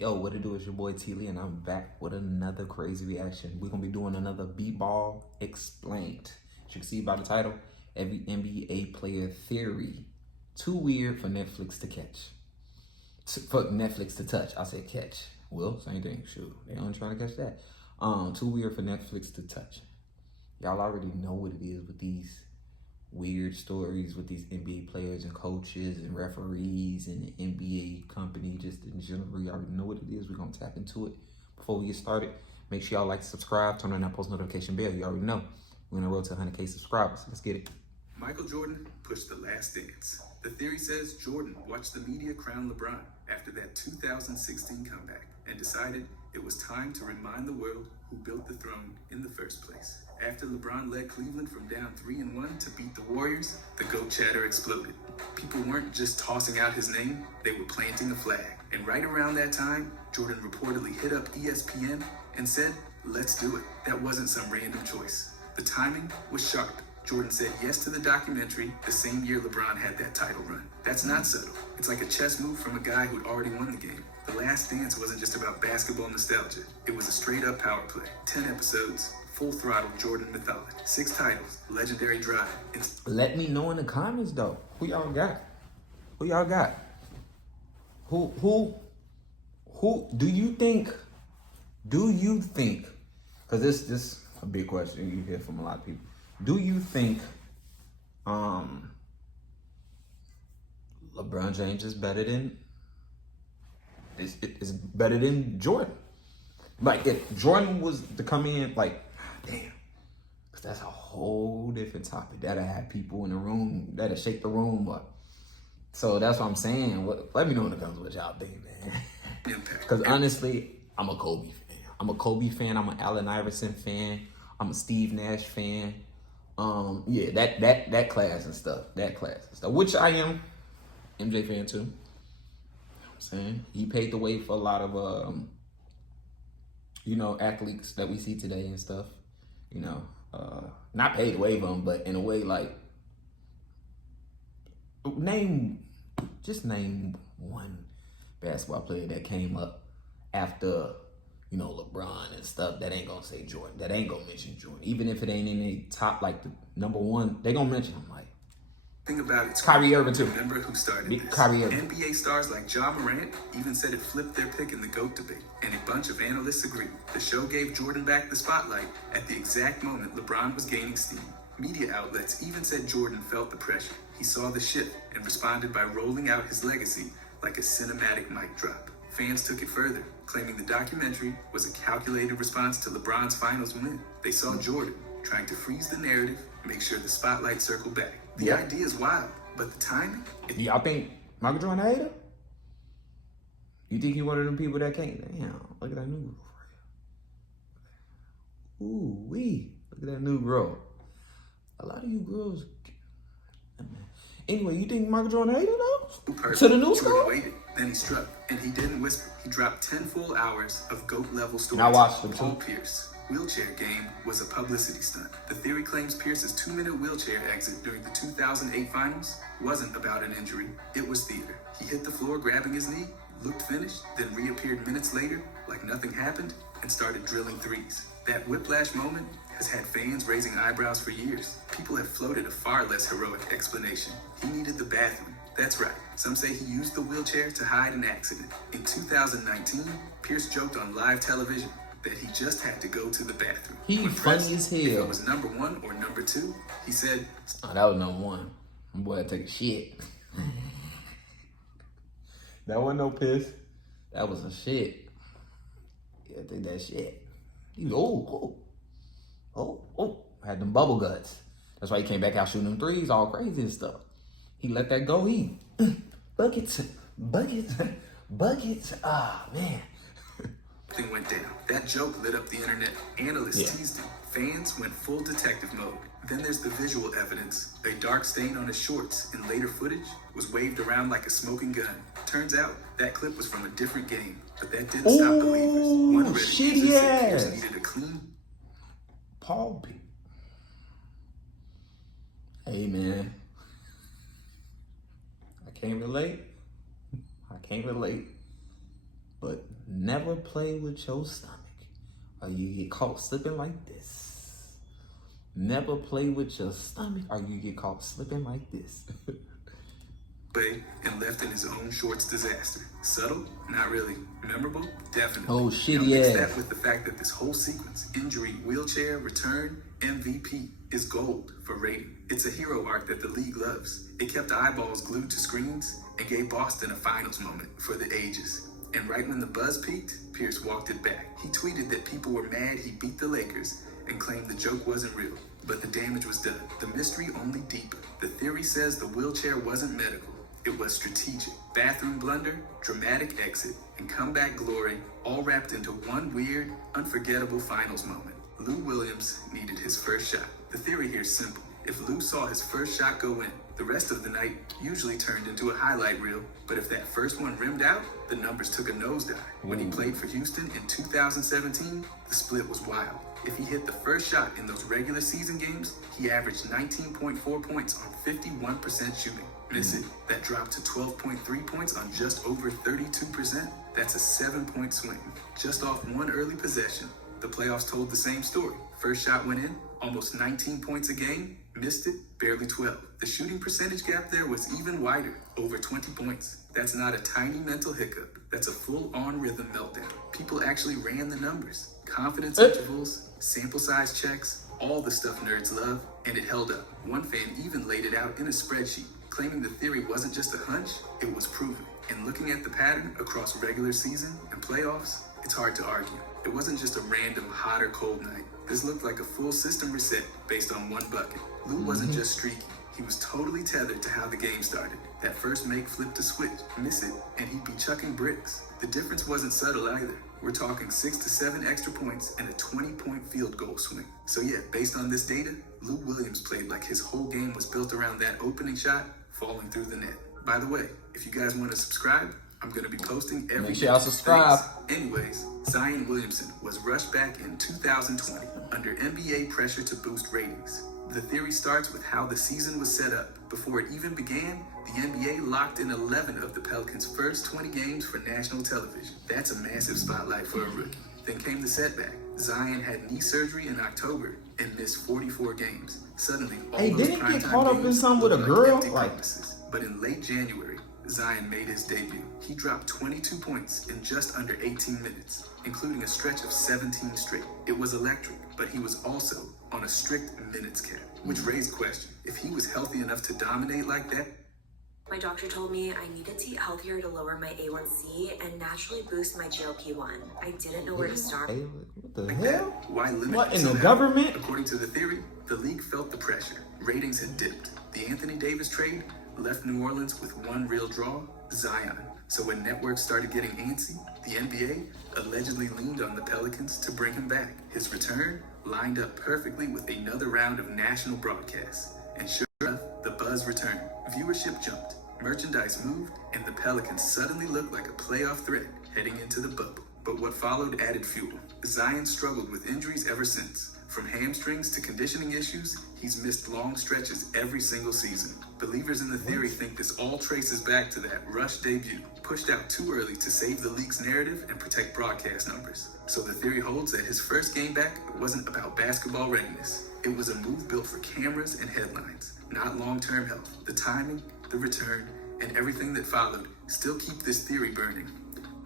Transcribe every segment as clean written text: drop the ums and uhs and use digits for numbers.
Yo, what it do? It's your boy T-Lee, and I'm back with another crazy reaction. We're gonna be doing another B-Ball Explained. As you can see by the title, every NBA player theory. Too weird for Netflix to catch. For Netflix to touch. I said catch. Well, same thing. Shoot, they only trying to catch that. Too weird for Netflix to touch. Y'all already know what it is with these weird stories with these NBA players and coaches and referees and the NBA company, just in general. You already know what it is. We're going to tap into it. Before we get started, make sure y'all like, subscribe, turn on that post notification bell. You already know. We're on the road to 100K subscribers. Let's get it. Michael Jordan pushed the last dance. The theory says Jordan watched the media crown LeBron after that 2016 comeback and decided it was time to remind the world who built the throne in the first place. After LeBron led Cleveland from down 3-1 to beat the Warriors, the GOAT chatter exploded. People weren't just tossing out his name, they were planting a flag. And right around that time, Jordan reportedly hit up ESPN and said, "Let's do it." That wasn't some random choice. The timing was sharp. Jordan said yes to the documentary the same year LeBron had that title run. That's not subtle. It's like a chess move from a guy who'd already won the game. The Last Dance wasn't just about basketball nostalgia. It was a straight-up power play. 10 episodes, full throttle Jordan mythology. 6 titles, legendary drive. Let me know in the comments, though. Who y'all got? Who y'all got? Who do you think, because this is a big question you hear from a lot of people. Do you think LeBron James is better than is better than Jordan? Like, if Jordan was to come in, like, damn, because that's a whole different topic. That'll have people in the room, that'll shake the room up. So that's what I'm saying. Let me know in the comments what y'all think, man. Because honestly, I'm a Kobe fan. I'm an Allen Iverson fan. I'm a Steve Nash fan. Yeah, that class and stuff. Which I am. MJ fan too. You know what I'm saying? He paved the way for a lot of athletes that we see today and stuff. Not paved the way for them, but in a way, like, name one basketball player that came up after LeBron and stuff that ain't gonna say Jordan, that ain't gonna mention Jordan. Even if it ain't in the top, like the number one, they gonna mention him. Like, think about it. Kyrie Irving too. Remember who started this? Kyrie Irving. NBA stars like Ja Morant even said it flipped their pick in the GOAT debate, and a bunch of analysts agree. The show gave Jordan back the spotlight at the exact moment LeBron was gaining steam. Media outlets even said Jordan felt the pressure. He saw the shift and responded by rolling out his legacy like a cinematic mic drop. Fans took it further, claiming the documentary was a calculated response to LeBron's finals win. They saw Jordan trying to freeze the narrative, make sure the spotlight circled back. The idea is wild, but the timing... Y'all think Michael Jordan a hater? You think he one of them people that can't... Damn, look at that new girl. Ooh, wee. Look at that new girl. A lot of you girls... Anyway, you think Michael Jordan a hater, though? Perfect. To the new school? Jordan waited, then he struck, and he didn't whisper. He dropped 10 full hours of GOAT-level stories. I watched them Paul too. Pierce. Wheelchair game was a publicity stunt. The theory claims Pierce's 2-minute wheelchair exit during the 2008 finals wasn't about an injury. It was theater. He hit the floor grabbing his knee, looked finished, then reappeared minutes later like nothing happened and started drilling threes. That whiplash moment has had fans raising eyebrows for years. People have floated a far less heroic explanation. He needed the bathroom. That's right. Some say he used the wheelchair to hide an accident. In 2019, Pierce joked on live television that he just had to go to the bathroom. He When funny pressed as hell. if it was number 1 or number 2, he said, Oh, that was number 1. My boy had to take a shit. That wasn't no piss. That was a shit. Yeah, take that shit. He was, had them bubble guts. That's why he came back out shooting them threes all crazy and stuff. He let that go. Buckets. Ah, man. Thing went down. That joke lit up the internet. Analysts teased him. Fans went full detective mode. Then there's the visual evidence. A dark stain on his shorts in later footage was waved around like a smoking gun. Turns out that clip was from a different game, but that didn't stop believers. One Reddit user said Pierce needed a clean. Paul P. Hey, man. I can't relate. but never play with your stomach or you get caught slipping like this. Never play with your stomach or you get caught slipping like this. And left in his own shorts disaster. Subtle? Not really. Memorable? Definitely. Oh shit, now, yeah. mix that with the fact that this whole sequence, injury, wheelchair, return, MVP, is gold for rating. It's a hero arc that the league loves. It kept eyeballs glued to screens and gave Boston a finals moment for the ages. And right when the buzz peaked, Pierce walked it back. He tweeted that people were mad he beat the Lakers and claimed the joke wasn't real. But the damage was done. The mystery only deepened. The theory says the wheelchair wasn't medical. It was strategic. Bathroom blunder, dramatic exit, and comeback glory all wrapped into one weird, unforgettable finals moment. Lou Williams needed his first shot. The theory here is simple. If Lou saw his first shot go in, the rest of the night usually turned into a highlight reel. But if that first one rimmed out, the numbers took a nosedive. When he played for Houston in 2017, the split was wild. If he hit the first shot in those regular season games, he averaged 19.4 points on 51% shooting. Miss it, that dropped to 12.3 points on just over 32%. That's a 7-point swing. Just off one early possession, the playoffs told the same story. First shot went in, almost 19 points a game. Missed it, barely 12. The shooting percentage gap there was even wider, over 20 points. That's not a tiny mental hiccup. That's a full-on rhythm meltdown. People actually ran the numbers. Confidence intervals, sample size checks, all the stuff nerds love, and it held up. One fan even laid it out in a spreadsheet, claiming the theory wasn't just a hunch, it was proven. And looking at the pattern across regular season and playoffs, it's hard to argue. It wasn't just a random hot or cold night. This looked like a full system reset based on one bucket. Lou wasn't just streaky. He was totally tethered to how the game started. That first make flipped a switch, miss it, and he'd be chucking bricks. The difference wasn't subtle either. We're talking 6 to 7 extra points and a 20-point field goal swing. So yeah, based on this data, Lou Williams played like his whole game was built around that opening shot falling through the net. By the way, if you guys want to subscribe, I'm going to be posting every Make sure y'all subscribe. Anyways, Zion Williamson was rushed back in 2020 under NBA pressure to boost ratings. The theory starts with how the season was set up. Before it even began, the NBA locked in 11 of the Pelicans' first 20 games for national television. That's a massive spotlight for a rookie. Then came the setback. Zion had knee surgery in October and missed 44 games. Suddenly, all those didn't he get primetime caught up in games something with a looked like girl? empty Like, promises. But in late January, Zion made his debut. He dropped 22 points in just under 18 minutes, including a stretch of 17 straight. It was electric, but he was also on a strict minutes cap, which raised question. If he was healthy enough to dominate like that, my doctor told me I needed to eat healthier to lower my A1C and naturally boost my GLP-1. I didn't know where to start. Hey, what the like hell? that, why limit What, in the yourself? government? According to the theory, the league felt the pressure. Ratings had dipped. The Anthony Davis trade left New Orleans with one real draw, Zion. So when networks started getting antsy, the NBA allegedly leaned on the Pelicans to bring him back. His return lined up perfectly with another round of national broadcasts. And sure enough, the buzz returned. Viewership jumped, merchandise moved, and the Pelicans suddenly looked like a playoff threat heading into the bubble. But what followed added fuel. Zion struggled with injuries ever since. From hamstrings to conditioning issues, he's missed long stretches every single season. Believers in the theory think this all traces back to that rush debut, pushed out too early to save the league's narrative and protect broadcast numbers. So the theory holds that his first game back wasn't about basketball readiness. It was a move built for cameras and headlines, not long-term health. The timing, the return, and everything that followed still keep this theory burning.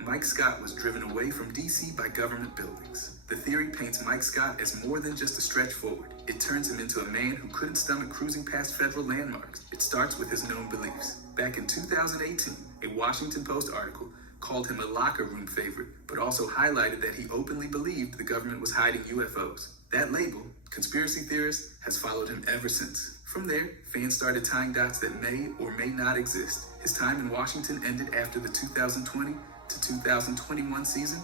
Mike Scott was driven away from DC by government buildings. The theory paints Mike Scott as more than just a stretch forward. It turns him into a man who couldn't stomach cruising past federal landmarks. It starts with his known beliefs. Back in 2018, a Washington Post article called him a locker room favorite, but also highlighted that he openly believed the government was hiding UFOs. That label, conspiracy theorist, has followed him ever since. From there, fans started tying dots that may or may not exist. His time in Washington ended after the 2020 to 2021 season,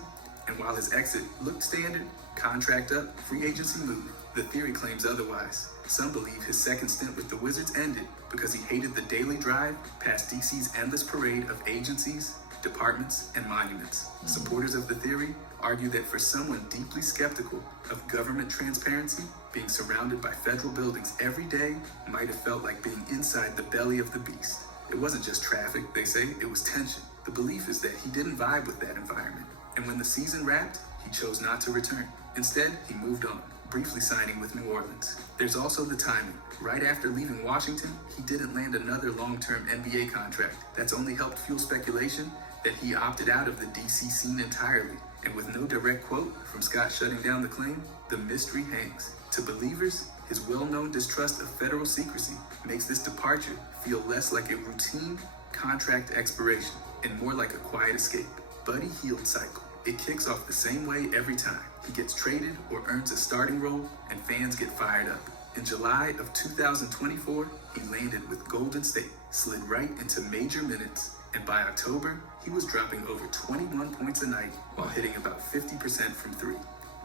and while his exit looked standard, contract up, free agency move, the theory claims otherwise. Some believe his second stint with the Wizards ended because he hated the daily drive past DC's endless parade of agencies, departments, and monuments. Supporters of the theory argue that for someone deeply skeptical of government transparency, being surrounded by federal buildings every day might have felt like being inside the belly of the beast. It wasn't just traffic, they say, it was tension. The belief is that he didn't vibe with that environment, and when the season wrapped, he chose not to return. Instead, he moved on, briefly signing with New Orleans. There's also the timing. Right after leaving Washington, he didn't land another long-term NBA contract. That's only helped fuel speculation that he opted out of the DC scene entirely. And with no direct quote from Scott shutting down the claim, the mystery hangs. To believers, his well-known distrust of federal secrecy makes this departure feel less like a routine contract expiration and more like a quiet escape. Buddy Hield cycle. It kicks off the same way every time. He gets traded or earns a starting role and fans get fired up. In July of 2024, he landed with Golden State, slid right into major minutes, and by October, he was dropping over 21 points a night while hitting about 50% from three.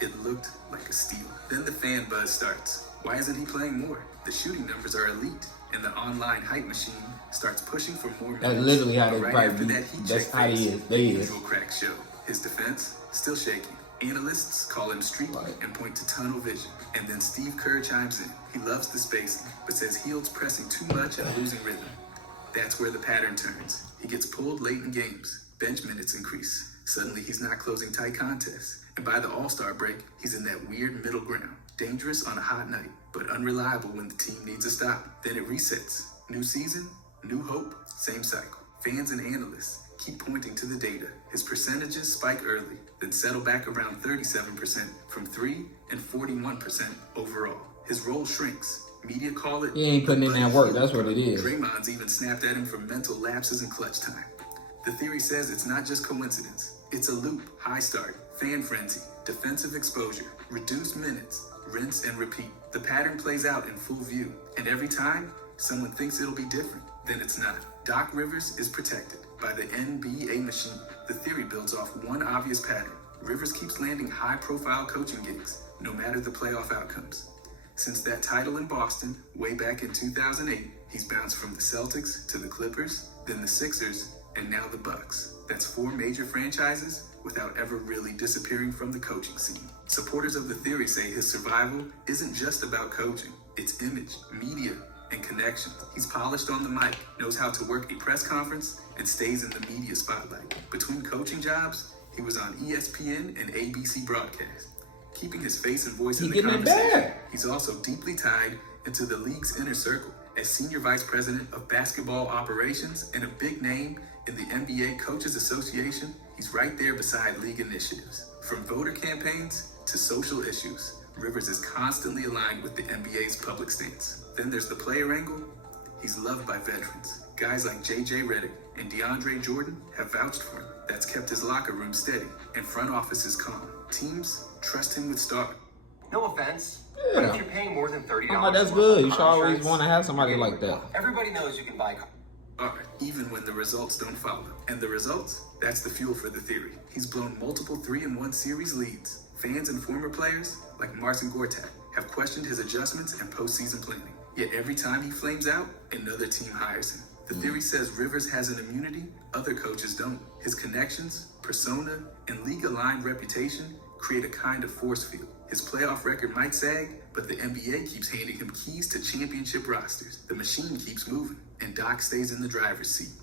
It looked like a steal. Then the fan buzz starts. Why isn't he playing more? The shooting numbers are elite, and the online hype machine starts pushing for more minutes. That's literally how they Right probably after be. that, he That's checked how he face. is. They is. Usual crack show. His defense, still shaky. Analysts call him streaky and point to tunnel vision. And then Steve Kerr chimes in. He loves the spacing, but says Hield's pressing too much and losing rhythm. That's where the pattern turns. He gets pulled late in games. Bench minutes increase. Suddenly, he's not closing tight contests. And by the All-Star break, he's in that weird middle ground. Dangerous on a hot night, but unreliable when the team needs a stop. Then it resets. New season, new hope, same cycle. Fans and analysts keep pointing to the data. His percentages spike early, then settle back around 37% from three and 41% overall. His role shrinks. Media call it... He ain't putting in that work. That's what it is. Draymond's even snapped at him for mental lapses in clutch time. The theory says it's not just coincidence. It's a loop, high start, fan frenzy, defensive exposure, reduced minutes, rinse and repeat. The pattern plays out in full view, and every time, someone thinks it'll be different, then it's not. Doc Rivers is protected by the NBA machine. The theory builds off one obvious pattern. Rivers keeps landing high-profile coaching gigs, no matter the playoff outcomes. Since that title in Boston, way back in 2008, he's bounced from the Celtics to the Clippers, then the Sixers, and now the Bucks. That's 4 major franchises without ever really disappearing from the coaching scene. Supporters of the theory say his survival isn't just about coaching. It's image, media, and connections. He's polished on the mic, knows how to work a press conference, and stays in the media spotlight. Between coaching jobs, he was on ESPN and ABC broadcast, keeping his face and voice in the conversation. He's also deeply tied into the league's inner circle. As senior vice president of basketball operations and a big name in the NBA Coaches Association, he's right there beside league initiatives. From voter campaigns to social issues, Rivers is constantly aligned with the NBA's public stance. Then there's the player angle. He's loved by veterans. Guys like J.J. Redick and DeAndre Jordan have vouched for him. That's kept his locker room steady and front offices calm. Teams trust him with stars. No offense, but if you're paying more than $30 Oh, that's a month good. for You should car always insurance, want to have somebody you're like getting that. ripped off. Everybody knows you can buy car. Even when the results don't follow. And the results? That's the fuel for the theory. He's blown multiple 3-1 series leads. Fans and former players, like Marcin Gortat, have questioned his adjustments and postseason planning. Yet every time he flames out, another team hires him. The theory says Rivers has an immunity other coaches don't. His connections, persona, and league-aligned reputation create a kind of force field. His playoff record might sag, but the NBA keeps handing him keys to championship rosters. The machine keeps moving, and Doc stays in the driver's seat.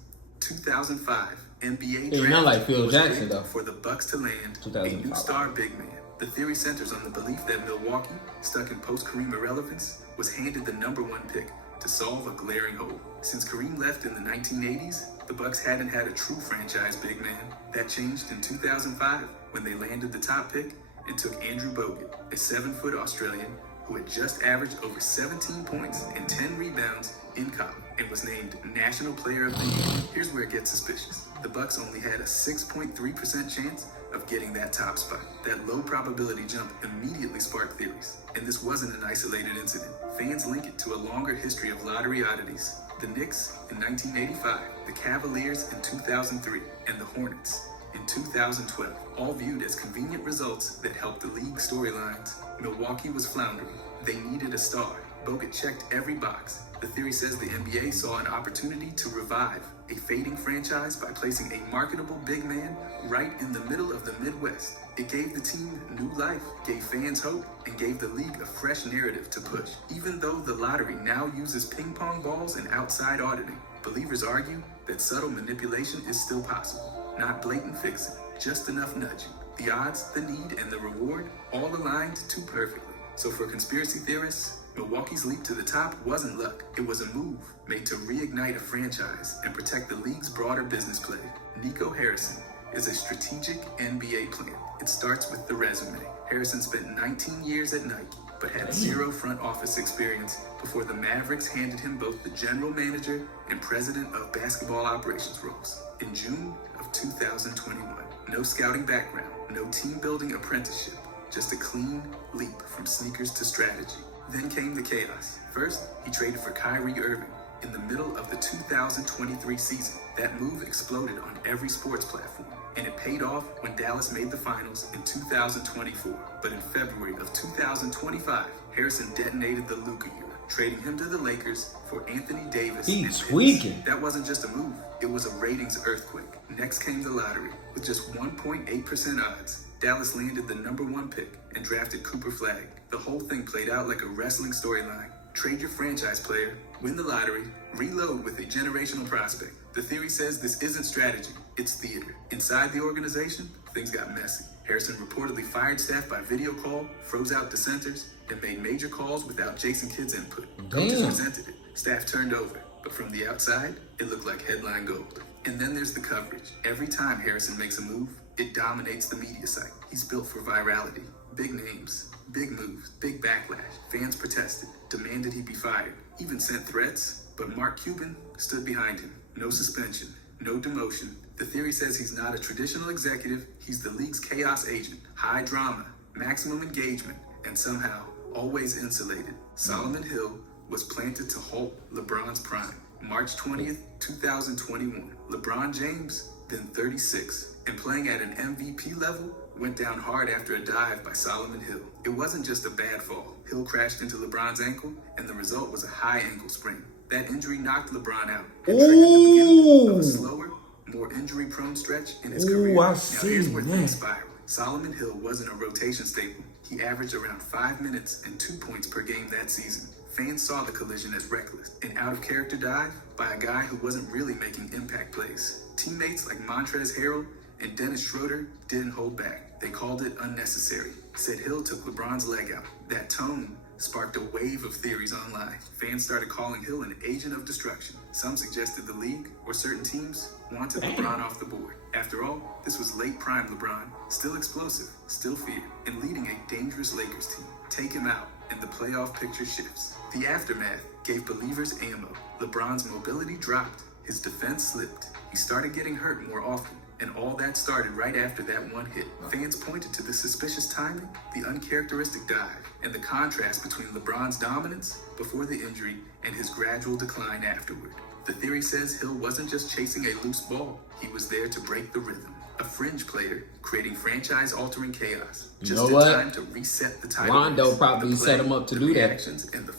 2005 NBA It's draft not like Phil was Jackson, picked though. for the Bucks to land a 2005. new star big man. The theory centers on the belief that Milwaukee, stuck in post-Kareem irrelevance, was handed the #1 pick to solve a glaring hole. Since Kareem left in the 1980s, the Bucks hadn't had a true franchise big man. That changed in 2005 when they landed the top pick and took Andrew Bogut, a 7-foot Australian who had just averaged over 17 points and 10 rebounds in college and was named National Player of the Year. Here's where it gets suspicious. The Bucks only had a 6.3% chance of getting that top spot. That low probability jump immediately sparked theories. And this wasn't an isolated incident. Fans link it to a longer history of lottery oddities. The Knicks in 1985, the Cavaliers in 2003, and the Hornets in 2012, all viewed as convenient results that helped the league storylines. Milwaukee was floundering. They needed a star. Bogut checked every box. The theory says the NBA saw an opportunity to revive a fading franchise by placing a marketable big man right in the middle of the Midwest. It gave the team new life, gave fans hope, and gave the league a fresh narrative to push. Even though the lottery now uses ping pong balls and outside auditing, believers argue that subtle manipulation is still possible. Not blatant fixing, just enough nudging. The odds, the need, and the reward all aligned too perfectly. So for conspiracy theorists, Milwaukee's leap to the top wasn't luck. It was a move made to reignite a franchise and protect the league's broader business play. Nico Harrison is a strategic NBA plan. It starts with the resume. Harrison spent 19 years at Nike, but had zero front office experience before the Mavericks handed him both the general manager and president of basketball operations roles. In June of 2021, no scouting background, no team building apprenticeship, just a clean leap from sneakers to strategy. Then came the chaos. First, he traded for Kyrie Irving in the middle of the 2023 season. That move exploded on every sports platform, and it paid off when Dallas made the finals in 2024. But in February of 2025, Harrison detonated the Luka era, trading him to the Lakers for Anthony Davis. He's tweaking. That wasn't just a move, it was a ratings earthquake. Next came the lottery. With just 1.8% odds, Dallas landed the #1 pick and drafted Cooper Flagg. The whole thing played out like a wrestling storyline. Trade your franchise player, win the lottery, reload with a generational prospect. The theory says this isn't strategy, it's theater. Inside the organization, things got messy. Harrison reportedly fired staff by video call, froze out dissenters, and made major calls without Jason Kidd's input. Coaches resented it. Staff turned over. But from the outside, it looked like headline gold. And then there's the coverage. Every time Harrison makes a move, it dominates the media site. He's built for virality. Big names, big moves, big backlash. Fans protested, demanded he be fired, even sent threats. But Mark Cuban stood behind him. No suspension, no demotion. The theory says he's not a traditional executive. He's the league's chaos agent. High drama, maximum engagement, and somehow always insulated. Solomon Hill was planted to halt LeBron's prime. March 20th, 2021. LeBron James, then 36, and playing at an MVP level, went down hard after a dive by Solomon Hill. It wasn't just a bad fall. Hill crashed into LeBron's ankle, and the result was a high ankle sprain. That injury knocked LeBron out and triggered the beginning of a slower, more injury-prone stretch in his career. Now here's where things spiral. Solomon Hill wasn't a rotation staple. He averaged around 5 minutes and 2 points per game that season. Fans saw the collision as reckless, an out-of-character dive by a guy who wasn't really making impact plays. Teammates like Montrezl Harrell and Dennis Schroeder didn't hold back. They called it unnecessary, said Hill took LeBron's leg out. That tone sparked a wave of theories online. Fans started calling Hill an agent of destruction. Some suggested the league or certain teams wanted LeBron off the board. After all, this was late prime LeBron, still explosive, still feared, and leading a dangerous Lakers team. Take him out, and the playoff picture shifts. The aftermath gave believers ammo. LeBron's mobility dropped, his defense slipped. He started getting hurt more often, and all that started right after that one hit. Fans pointed to the suspicious timing, the uncharacteristic dive, and the contrast between LeBron's dominance before the injury and his gradual decline afterward. The theory says Hill wasn't just chasing a loose ball, he was there to break the rhythm. A fringe player creating franchise-altering chaos. Just in time to reset the title. Rondo probably set him up to do that.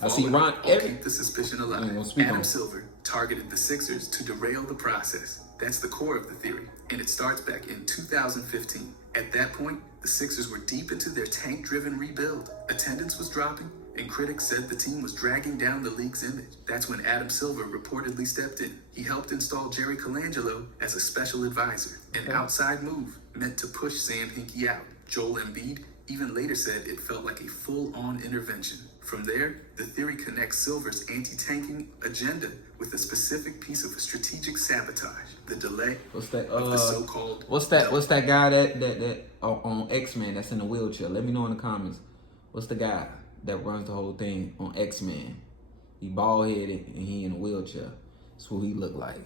I see Ron. Keep the suspicion alive. Adam Silver targeted the Sixers to derail the process. That's the core of the theory, and it starts back in 2015. At that point, the Sixers were deep into their tank-driven rebuild. Attendance was dropping, and critics said the team was dragging down the league's image. That's when Adam Silver reportedly stepped in. He helped install Jerry Colangelo as a special advisor, an outside move meant to push Sam Hinkie out. Joel Embiid even later said it felt like a full-on intervention. From there, the theory connects Silver's anti-tanking agenda with a specific piece of strategic sabotage, the delay of the so-called... What's that guy that on X-Men that's in the wheelchair? Let me know in the comments. What's the guy that runs the whole thing on X-Men? He bald-headed and he in a wheelchair. That's what he look like.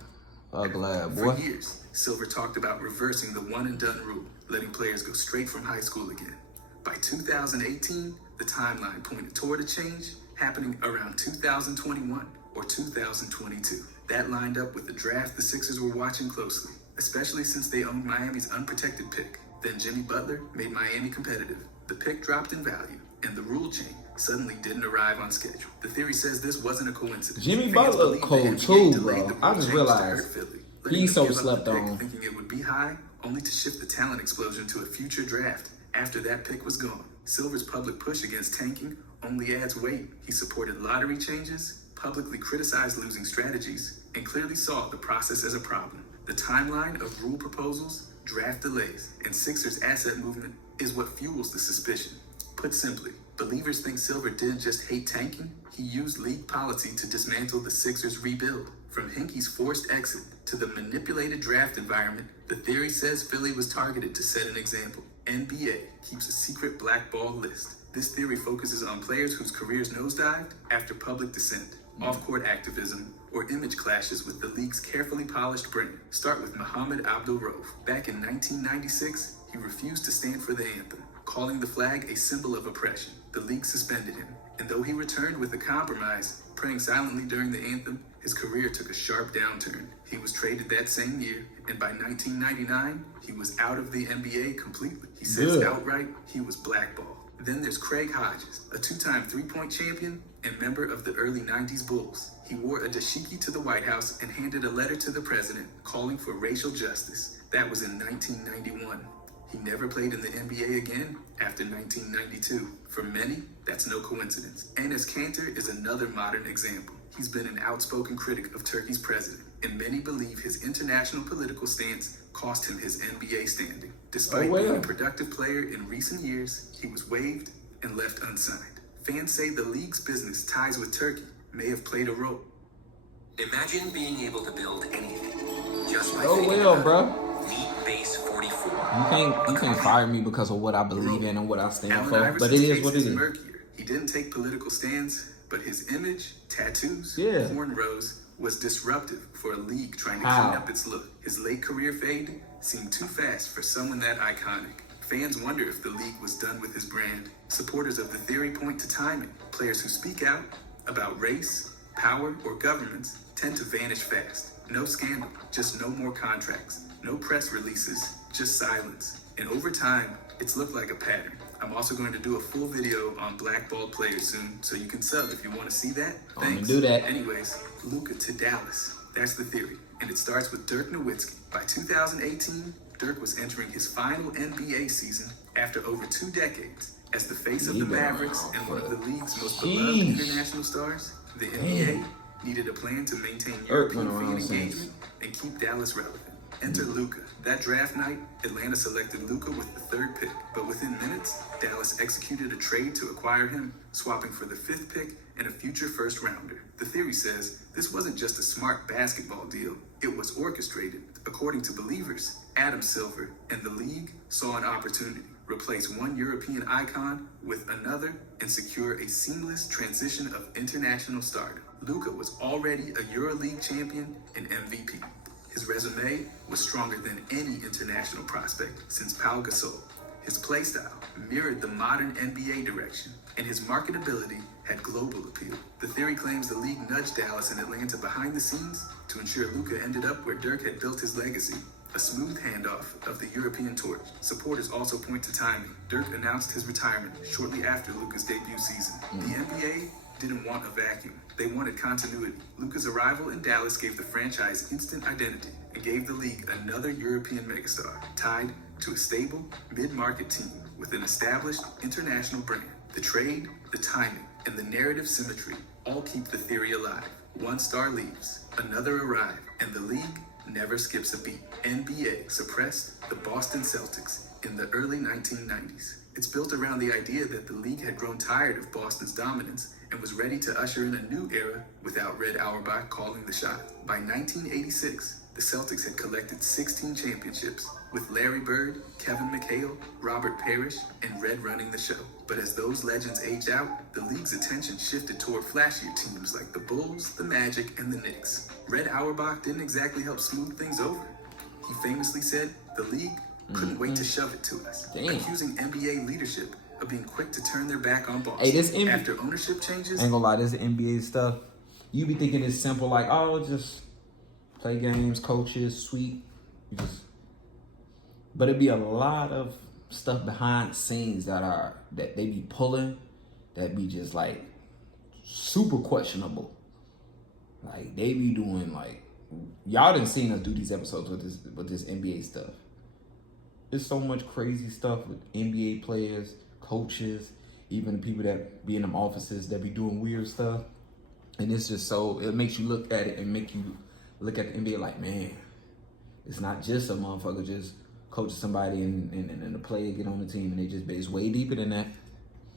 Ugly boy. For years, Silver talked about reversing the one-and-done rule, letting players go straight from high school again. By 2018, the timeline pointed toward a change happening around 2021 or 2022. That lined up with the draft the Sixers were watching closely, especially since they owned Miami's unprotected pick. Then Jimmy Butler made Miami competitive. The pick dropped in value, and the rule change suddenly didn't arrive on schedule. The theory says this wasn't a coincidence. Jimmy Butler cold too, bro. I just realized he's so slept on. Thinking it would be high, only to shift the talent explosion to a future draft after that pick was gone. Silver's public push against tanking only adds weight. He supported lottery changes publicly criticized losing strategies, and clearly saw the process as a problem. The timeline of rule proposals, draft delays, and Sixers asset movement is what fuels the suspicion. Put simply, believers think Silver didn't just hate tanking, he used league policy to dismantle the Sixers' rebuild. From Hinkie's forced exit to the manipulated draft environment, the theory says Philly was targeted to set an example. NBA keeps a secret blackball list. This theory focuses on players whose careers nosedived after public dissent, off-court activism, or image clashes with the league's carefully polished brand. Start with Mohamed Abdul-Rauf. Back in 1996, he refused to stand for the anthem, calling the flag a symbol of oppression. The league suspended him, and though he returned with a compromise, praying silently during the anthem, his career took a sharp downturn. He was traded that same year, and by 1999, he was out of the NBA completely. He says outright he was blackballed. Then there's Craig Hodges, a two-time three-point champion and member of the early 90s Bulls. He wore a dashiki to the White House and handed a letter to the president calling for racial justice. That was in 1991. He never played in the NBA again after 1992. For many, that's no coincidence. Enes Kanter is another modern example. He's been an outspoken critic of Turkey's president, and many believe his international political stance cost him his NBA standing. Despite being a productive player in recent years, he was waived and left unsigned. Fans say the league's business ties with Turkey may have played a role. Imagine being able to build anything just by bro. League Base 44. You can't fire me because of what I believe in and what I stand Allen for. Iverson's But it is case what it is. murkier. He didn't take political stands, but his image, tattoos, Yeah. cornrows was disruptive for a league trying to How? clean up its look. His late career fade seemed too fast for someone that iconic. Fans wonder if the league was done with his brand. Supporters of the theory point to timing. Players who speak out about race, power, or governments tend to vanish fast. No scandal, just no more contracts. No press releases, just silence. And over time, it's looked like a pattern. I'm also going to do a full video on blackballed players soon, so you can sub if you want to see that. I'm gonna Thanks. do that. Anyways, Luka to Dallas. That's the theory. And it starts with Dirk Nowitzki. By 2018, Dirk was entering his final NBA season after over 2 decades. As the face of the Mavericks and one of the league's most beloved international stars, the NBA needed a plan to maintain European fan engagement and keep Dallas relevant. Enter Luka. That draft night, Atlanta selected Luka with the 3rd pick, but within minutes, Dallas executed a trade to acquire him, swapping for the 5th pick and a future first rounder. The theory says this wasn't just a smart basketball deal, it was orchestrated. According to believers, Adam Silver and the league saw an opportunity. Replace one European icon with another and secure a seamless transition of international stardom. Luka was already a EuroLeague champion and MVP. His resume was stronger than any international prospect since Pau Gasol. His playstyle mirrored the modern NBA direction, and his marketability had global appeal. The theory claims the league nudged Dallas and Atlanta behind the scenes to ensure Luka ended up where Dirk had built his legacy, a smooth handoff of the European torch. Supporters also point to timing. Dirk announced his retirement shortly after Luka's debut season. The NBA didn't want a vacuum. They wanted continuity. Luka's arrival in Dallas gave the franchise instant identity and gave the league another European megastar, tied to a stable, mid-market team with an established international brand. The trade, the timing, and the narrative symmetry all keep the theory alive. One star leaves, another arrives, and the league never skips a beat. NBA suppressed the Boston Celtics in the early 1990s. It's built around the idea that the league had grown tired of Boston's dominance and was ready to usher in a new era without Red Auerbach calling the shot. By 1986, the Celtics had collected 16 championships, with Larry Bird, Kevin McHale, Robert Parrish, and Red running the show. But as those legends aged out, the league's attention shifted toward flashier teams like the Bulls, the Magic, and the Knicks. Red Auerbach didn't exactly help smooth things over. He famously said, "The league couldn't wait to shove it to us," accusing NBA leadership of being quick to turn their back on Boston. After ownership changes, ain't gonna lie, this NBA stuff, you be thinking it's simple, like, oh, just play games, coaches, sweet, but it'd be a lot of stuff behind the scenes that they be pulling, that be just like super questionable. Like they be doing like, y'all didn't seen us do these episodes with this NBA stuff. There's so much crazy stuff with NBA players, coaches, even the people that be in them offices that be doing weird stuff. And it's just so, it makes you look at it and make you look at the NBA like, man, it's not just a motherfucker just coaching somebody and the player get on the team and they just, it's way deeper than that.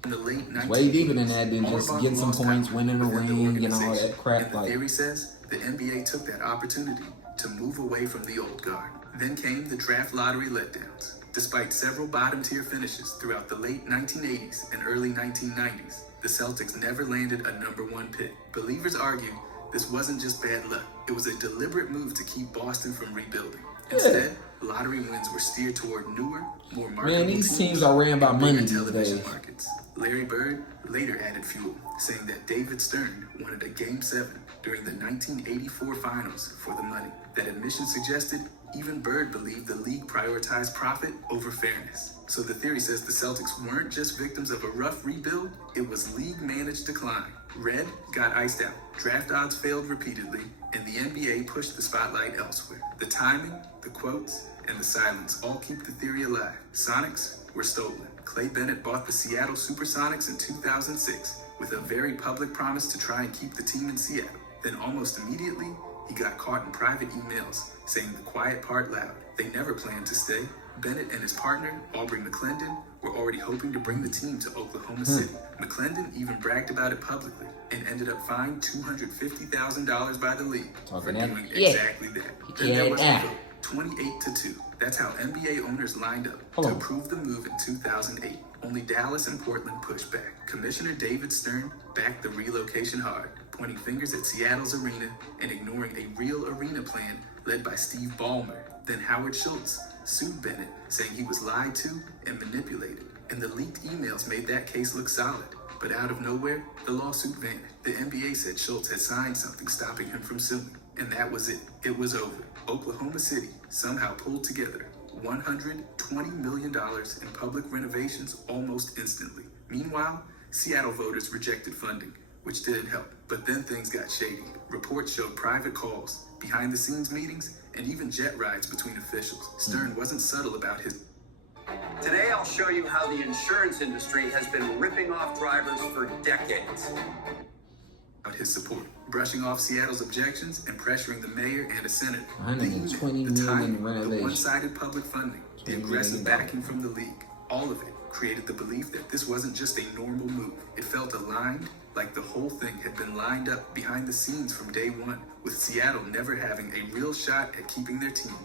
In the late It's way deeper than that than just Auerbach getting some lost points, power winning a within the ring, and all organization. that crap. And the theory says the NBA took that opportunity to move away from the old guard. Then came the draft lottery letdowns. Despite several bottom-tier finishes throughout the late 1980s and early 1990s, the Celtics never landed a #1 pick. Believers argue this wasn't just bad luck. It was a deliberate move to keep Boston from rebuilding. Instead, lottery wins were steered toward newer, more marketable these teams are ran by and money bigger these television days. markets. Larry Bird later added fuel, saying that David Stern wanted a Game 7 during the 1984 finals for the money. That admission suggested even Bird believed the league prioritized profit over fairness. So the theory says the Celtics weren't just victims of a rough rebuild, it was league-managed decline. Red got iced out, draft odds failed repeatedly, and the NBA pushed the spotlight elsewhere. The timing, the quotes, and the silence all keep the theory alive. Sonics were stolen. Clay Bennett bought the Seattle Supersonics in 2006 with a very public promise to try and keep the team in Seattle. Then almost immediately, he got caught in private emails saying the quiet part loud. They never planned to stay. Bennett and his partner, Aubrey McClendon, were already hoping to bring the team to Oklahoma City. McClendon even bragged about it publicly and ended up fined $250,000 by the league for doing exactly that. Then there was a vote, 28-2. That's how NBA owners lined up to approve the move in 2008. Only Dallas and Portland pushed back. Commissioner David Stern backed the relocation hard, pointing fingers at Seattle's arena and ignoring a real arena plan led by Steve Ballmer. Then Howard Schultz sued Bennett, saying he was lied to and manipulated. And the leaked emails made that case look solid. But out of nowhere, the lawsuit vanished. The NBA said Schultz had signed something stopping him from suing. And that was it. It was over. Oklahoma City somehow pulled together $120 million in public renovations almost instantly. Meanwhile, Seattle voters rejected funding, which didn't help. But then things got shady. Reports showed private calls, behind-the-scenes meetings, and even jet rides between officials. Stern wasn't subtle about his... Today, I'll show you how the insurance industry has been ripping off drivers for decades. His support, brushing off Seattle's objections and pressuring the mayor and a senator. $120 The timing, million renovation. the one-sided public funding, the aggressive backing from the league, all of it created the belief that this wasn't just a normal move. It felt aligned, like the whole thing had been lined up behind the scenes from day one, with Seattle never having a real shot at keeping their team.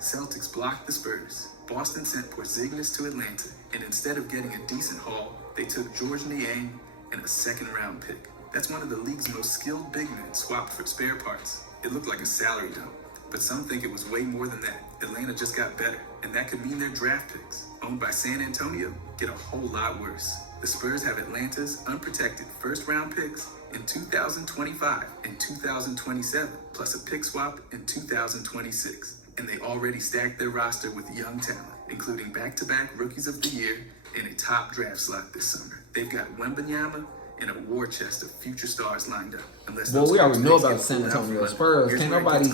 Celtics blocked the Spurs. Boston sent Porzingis to Atlanta, and instead of getting a decent haul, they took George Niang and a second-round pick. That's one of the league's most skilled big men swapped for spare parts. It looked like a salary dump, but some think it was way more than that. Atlanta just got better, and that could mean their draft picks, owned by San Antonio, get a whole lot worse. The Spurs have Atlanta's unprotected first-round picks in 2025 and 2027, plus a pick swap in 2026. And they already stacked their roster with young talent, including back-to-back Rookies of the Year and a top draft slot this summer. They've got Wembanyama and a war chest of future stars lined up. Well, we already know about San Antonio Spurs. Can't nobody...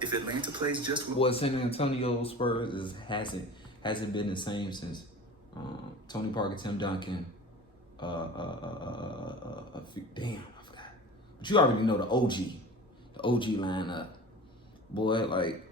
If Atlanta plays just what... Well, San Antonio Spurs hasn't been the same since Tony Parker, Tim Duncan, damn, I forgot. But you already know the OG lineup. Boy, like...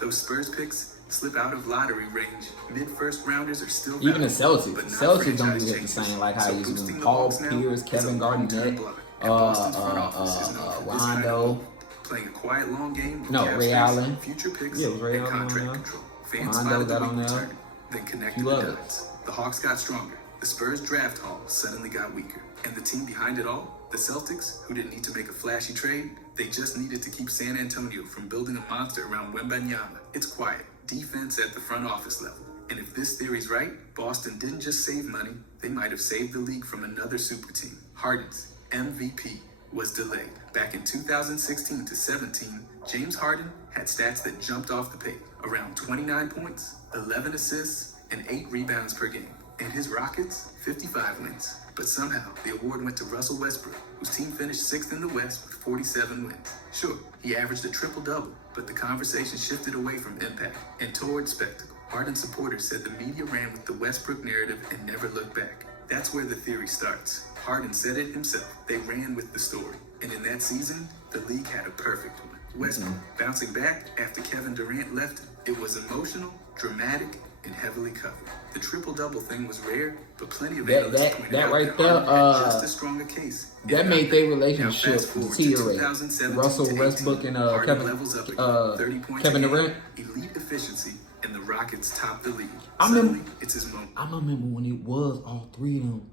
Those Spurs picks slip out of lottery range. Mid-first rounders are still even the valuable, Celtics. but not Celtics don't franchise do it the changes. same like how So you do. boosting the Paul Bucks now Pierce, is a Kevin long-term Garnett, blow. And Boston's front office is known for this kind of Rondo. move. Playing a quiet long game with No, cap Ray space, Allen. future picks, Yeah, it was Ray and Allen on contract there. control. Fans Rondo spotted the got on weak there. return, then connected You the love it. dots. The Hawks got stronger. The Spurs draft haul suddenly got weaker. And the team behind it all, the Celtics, who didn't need to make a flashy trade, they just needed to keep San Antonio from building a monster around Wembanyama. It's quiet. Defense at the front office level. And if this theory's right, Boston didn't just save money, they might have saved the league from another super team. Harden's MVP was delayed. Back in 2016 to 17, James Harden had stats that jumped off the page. Around 29 points, 11 assists, and 8 rebounds per game. And his Rockets, 55 wins. But somehow, the award went to Russell Westbrook, whose team finished 6th in the West with 47 wins. Sure, he averaged a triple-double, but the conversation shifted away from impact and toward spectacle. Harden supporters said the media ran with the Westbrook narrative and never looked back. That's where the theory starts. Harden said it himself. They ran with the story. And in that season, the league had a perfect one. Westbrook bouncing back after Kevin Durant left him. It was emotional, dramatic, and heavily covered. The triple-double thing was rare, but plenty of analysts pointed out right that there, Harden had just as strong a case. that made their relationship Now, fast forward to deteriorate. 2017 Russell to 18, Westbrook and Harden levels up again. 30 points Kevin a game, Durant. elite efficiency, and the Rockets top the league. I Suddenly, remember- it's his moment. I remember when it was all three of them.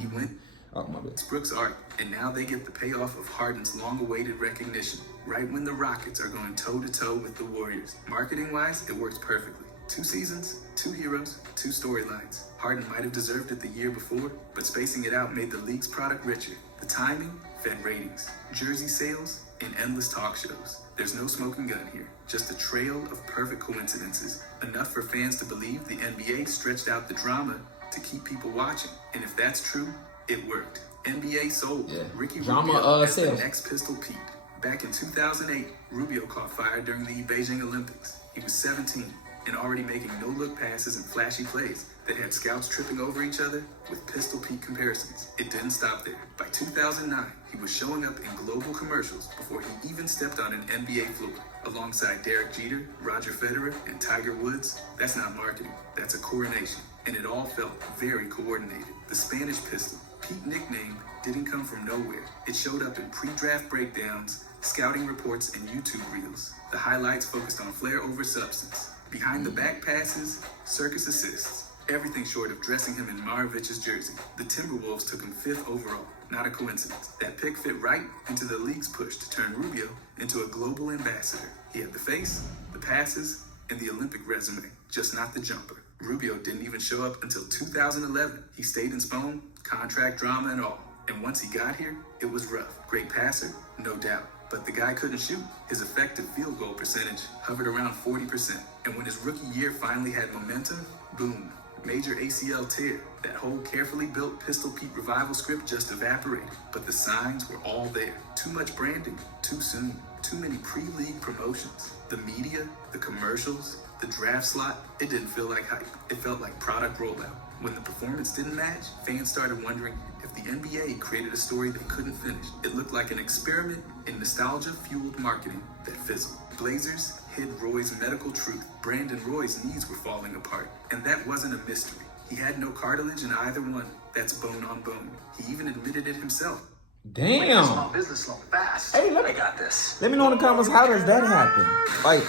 He went Oh, my bad. Brooks' art, and now they get the payoff of Harden's long-awaited recognition, right when the Rockets are going toe-to-toe with the Warriors. Marketing-wise, it works perfectly. 2 seasons, 2 heroes, 2 storylines. Harden might have deserved it the year before, but spacing it out made the league's product richer. The timing fed ratings, jersey sales, and endless talk shows. There's no smoking gun here, just a trail of perfect coincidences, enough for fans to believe the NBA stretched out the drama to keep people watching. And if that's true, it worked. NBA sold. Yeah. Ricky Drama, Rubio as the sales. next Pistol Pete. Back in 2008, Rubio caught fire during the Beijing Olympics. He was 17 and already making no-look passes and flashy plays that had scouts tripping over each other with Pistol Pete comparisons. It didn't stop there. By 2009, he was showing up in global commercials before he even stepped on an NBA floor. Alongside Derek Jeter, Roger Federer, and Tiger Woods, that's not marketing, that's a coronation. And it all felt very coordinated. The Spanish Pistol, Pete nickname, didn't come from nowhere. It showed up in pre-draft breakdowns, scouting reports, and YouTube reels. The highlights focused on flair over substance. Behind the back passes, circus assists. Everything short of dressing him in Maravich's jersey. The Timberwolves took him 5th overall. Not a coincidence. That pick fit right into the league's push to turn Rubio into a global ambassador. He had the face, the passes, and the Olympic resume, just not the jumper. Rubio didn't even show up until 2011. He stayed in Spone, contract drama and all. And once he got here, it was rough. Great passer, no doubt. But the guy couldn't shoot. His effective field goal percentage hovered around 40%. And when his rookie year finally had momentum, boom, major ACL tear. That whole carefully built Pistol Pete revival script just evaporated. But the signs were all there. Too much branding, too soon. Too many pre-league promotions. The media, the commercials, the draft slot, it didn't feel like hype. It felt like product rollout. When the performance didn't match, fans started wondering if the NBA created a story they couldn't finish. It looked like an experiment in nostalgia-fueled marketing that fizzled. Blazers hid Roy's medical truth. Brandon Roy's knees were falling apart, and that wasn't a mystery. He had no cartilage in either one. That's bone on bone. He even admitted it himself. Damn. Small business loan fast. Hey, I got this. let me know in the comments, how does that happen? Like,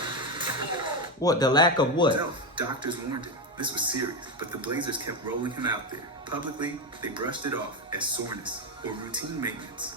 what? The lack of what? Doctors warned him. This was serious, but the Blazers kept rolling him out there. Publicly, they brushed it off as soreness or routine maintenance.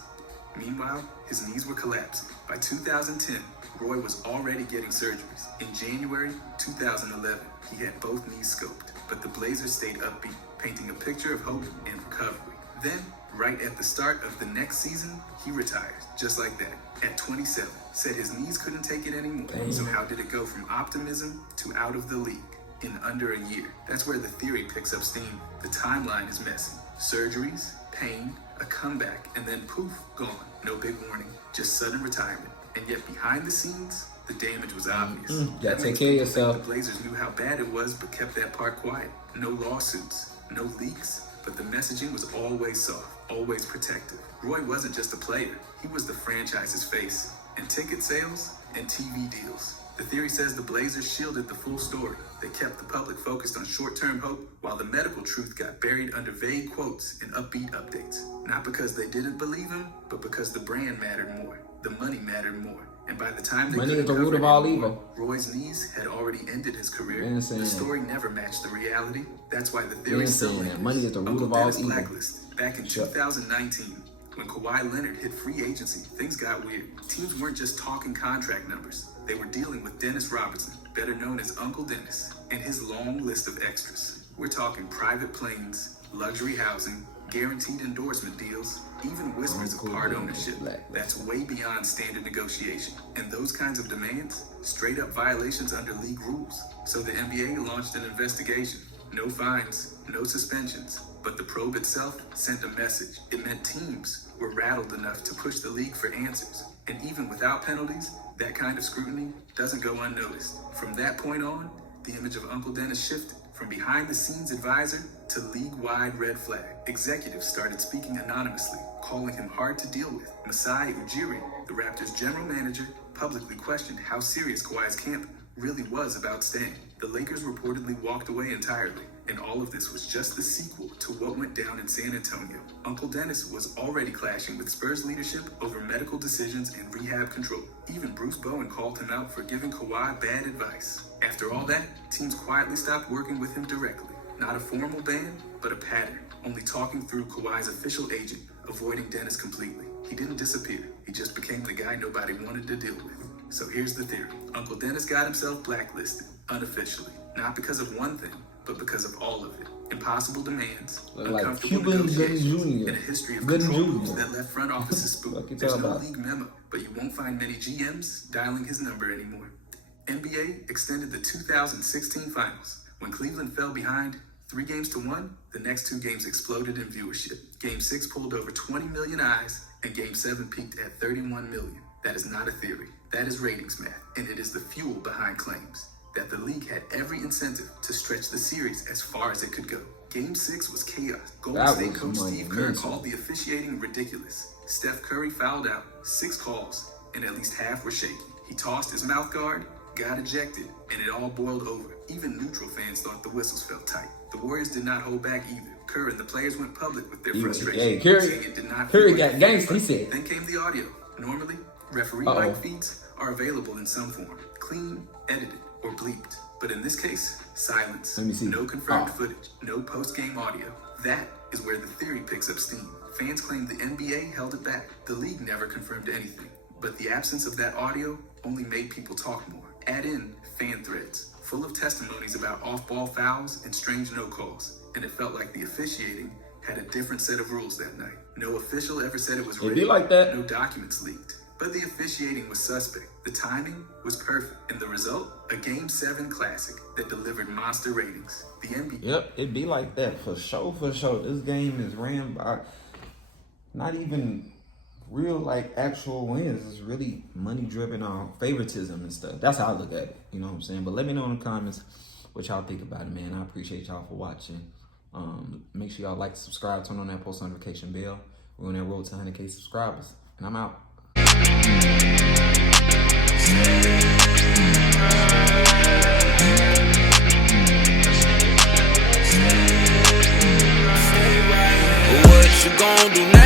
Meanwhile, his knees were collapsing. By 2010, Roy was already getting surgeries. In January 2011, he had both knees scoped, but the Blazers stayed upbeat, painting a picture of hope and recovery. Then, right at the start of the next season, he retires, just like that, at 27. Said his knees couldn't take it anymore. Damn. So how did it go from optimism to out of the league? In under a year. That's where the theory picks up steam. The timeline is messy. Surgeries, pain, a comeback, and then poof, gone. No big warning, just sudden retirement. And yet behind the scenes, the damage was obvious. Gotta That take makes care of people think yourself. The Blazers knew how bad it was, but kept that part quiet. No lawsuits, no leaks, but the messaging was always soft, always protective. Roy wasn't just a player, he was the franchise's face. And ticket sales and TV deals. The theory says the Blazers shielded the full story. They kept the public focused on short-term hope, while the medical truth got buried under vague quotes and upbeat updates. Not because they didn't believe him, but because the brand mattered more. The money mattered more. And by the time they Money couldn't is the root cover of it all anymore, evil. Roy's knees had already ended his career. We ain't saying The that. story never matched the reality. That's why the We theory ain't still saying that. lingers. Money is the root Uncle of all Dennis evil. Blacklist. Back in Sure. 2019, when Kawhi Leonard hit free agency, things got weird. Teams weren't just talking contract numbers. They were dealing with Dennis Robinson, better known as Uncle Dennis, and his long list of extras. We're talking private planes, luxury housing, guaranteed endorsement deals, even whispers of Uncle part Dennis ownership. Blacklist. That's way beyond standard negotiation. And those kinds of demands, straight up violations under league rules. So the NBA launched an investigation. No fines, no suspensions, but the probe itself sent a message. It meant teams were rattled enough to push the league for answers. And even without penalties, that kind of scrutiny doesn't go unnoticed. From that point on, the image of Uncle Dennis shifted from behind-the-scenes advisor to league-wide red flag. Executives started speaking anonymously, calling him hard to deal with. Masai Ujiri, the Raptors' general manager, publicly questioned how serious Kawhi's camp really was about staying. The Lakers reportedly walked away entirely, and all of this was just the sequel to what went down in San Antonio. Uncle Dennis was already clashing with Spurs leadership over medical decisions and rehab control. Even Bruce Bowen called him out for giving Kawhi bad advice. After all that, teams quietly stopped working with him directly. Not a formal ban, but a pattern, only talking through Kawhi's official agent, avoiding Dennis completely. He didn't disappear, he just became the guy nobody wanted to deal with. So here's the theory. Uncle Dennis got himself blacklisted, unofficially. Not because of one thing, but because of all of it. Impossible demands, like uncomfortable Cuban negotiations, Jr. and a history of Good control Jr. moves that left front offices spooked. you There's talking no about? league memo, but you won't find many GMs dialing his number anymore. NBA extended the 2016 finals. When Cleveland fell behind 3-1, the next 2 games exploded in viewership. Game 6 pulled over 20 million eyes, and Game 7 peaked at 31 million. That is not a theory. That is ratings math, and it is the fuel behind claims that the league had every incentive to stretch the series as far as it could go. Game 6 was chaos. Golden State coach Steve Kerr called the officiating ridiculous. Steph Curry fouled out 6 calls, and at least half were shaky. He tossed his mouth guard, got ejected, and it all boiled over. Even neutral fans thought the whistles felt tight. The Warriors did not hold back either. Kerr and the players went public with their frustration. Hey, saying it did not Curry feel got like gangster, he said. Then came the audio. Normally, referee mic feeds are available in some form. Clean, edited, or bleeped. But in this case, silence. Let me see. No confirmed footage. No post-game audio. That is where the theory picks up steam. Fans claim the NBA held it back. The league never confirmed anything. But the absence of that audio only made people talk more. Add in fan threads, full of testimonies about off-ball fouls and strange no-calls. And it felt like the officiating had a different set of rules that night. No official ever said it was It'd rigged. be like that. No documents leaked. But the officiating was suspect. The timing was perfect. And the result? A Game 7 classic that delivered monster ratings. The NBA... Yep, it'd be like that for sure, for sure. This game is ran by not even real, like, actual wins. It's really money-driven on favoritism and stuff. That's how I look at it, you know what I'm saying? But let me know in the comments what y'all think about it, man. I appreciate y'all for watching. Make sure y'all like, subscribe, turn on that post notification bell. We're on that road to 100K subscribers. And I'm out. What you gonna do now?